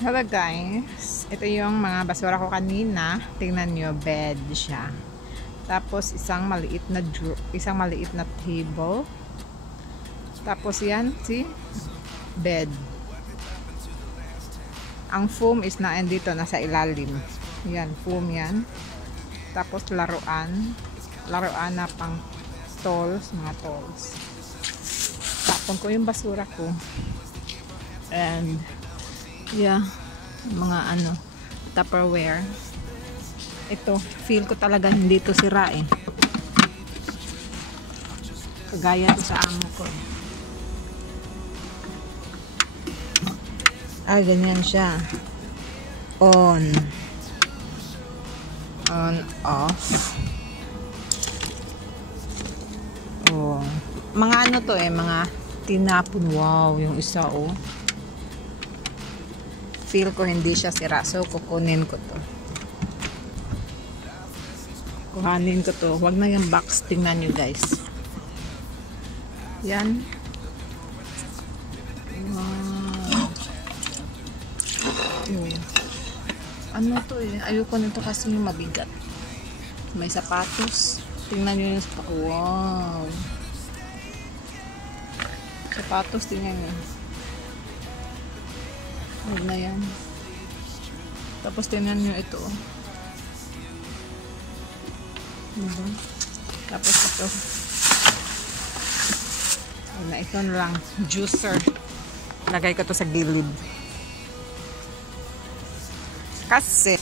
Hello guys, ito yung mga basura ko kanina. Tingnan nyo, bed siya. Tapos isang maliit na table. Tapos yan, see? Bed. Ang foam is na andito, nasa ilalim. Yan, foam yan. Tapos laruan na pang tolls, mga tolls. Tapon ko yung basura ko. And yeah, mga Tupperware. Ito, feel ko talaga hindi to sira eh. Kagaya to sa amo ko. Ganyan siya. On, off. Oh. Mga to eh, mga tinapon. Wow, yung isa oh. Feel ko hindi siya sira. So, kukunin ko to. Kuhanin ko to. Huwag na yung box. Tingnan nyo guys. Yan. Wow. Ano to eh. Ayoko nito kasi yung mabigat. May sapatos. Tingnan nyo yung sapatos. Wow. Sapatos, tingnan nyo. Huwag na yan. Tapos tingnan nyo ito. Diba? Tapos ito. Huwag na, ito na lang. Juicer. Lagay ko to sa gilid. Kasi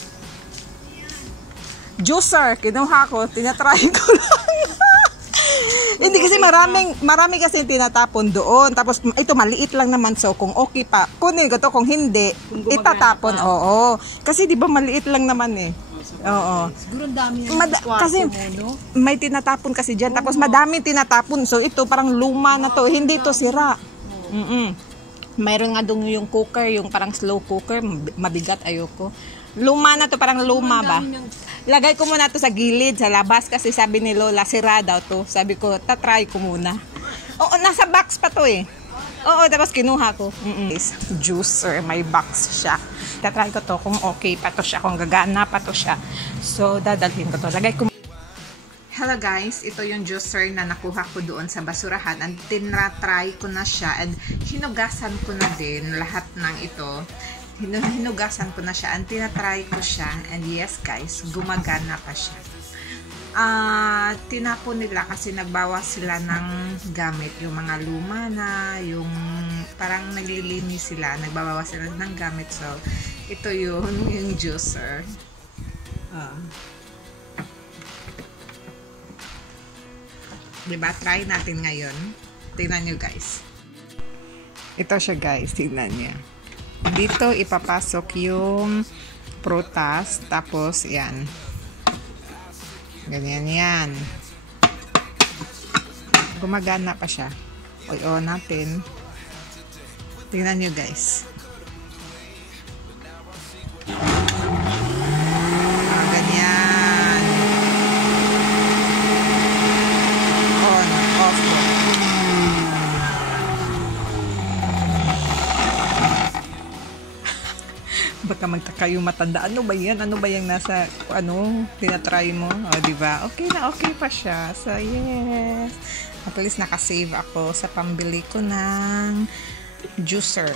juicer, kinuha ko. Tinatry ko lang. Hindi kasi marami kasi tinatapon doon. Tapos ito maliit lang naman, so kung okay pa, kunin ko to, kung hindi, itatapon. Oo. Kasi 'di ba maliit lang naman eh. Oo. Siguro dami kasi may tinatapon kasi diyan. Tapos madaming tinatapon. So ito parang luma na to, hindi to sira. Mayroon nga doon yung cooker, yung parang slow cooker, mabigat, ayoko. Luma na to, parang luma ba? Lagay ko muna to sa gilid, sa labas, kasi sabi ni Lola, sira daw to. Sabi ko, tatry ko muna. Oo, nasa box pa to eh. Oo, tapos kinuha ko. Juicer, may box siya. Tatry ko to kung okay pa to siya, kung gagana pa to siya. So, dadalhin ko to. Lagay ko. Hello guys, ito yung juicer na nakuha ko doon sa basurahan. And tinatry ko na siya and hinugasan ko na din lahat ng ito. Hinugasan ko na siya and tinatry ko siya, and yes guys, gumagana pa siya. Tinapon nila kasi nagbawas sila ng gamit, yung mga luma na, yung parang naglilinis sila, nagbabawas sila ng gamit. So ito yung juicer. Diba, try natin ngayon. Tingnan nyo guys, ito siya guys, tingnan niya. Dito ipapasok yung prutas, tapos yan, ganyan yan, gumagana pa siya. On natin, tingnan nyo guys. Ganyan, on, off. Baka magtaka yung matanda, ano ba yan? Ano ba yung nasa, tinatry mo? O, diba? Okay na, okay pa siya. So, yes. At least nakasave ako sa pambili ko ng juicer.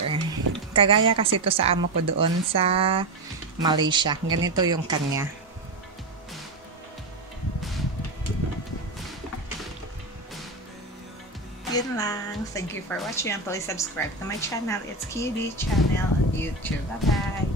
Kagaya kasi ito sa amo ko doon sa Malaysia. Ganito yung kanya. Yun lang. Thank you for watching and please subscribe to my channel. It's QD channel on YouTube. Bye bye.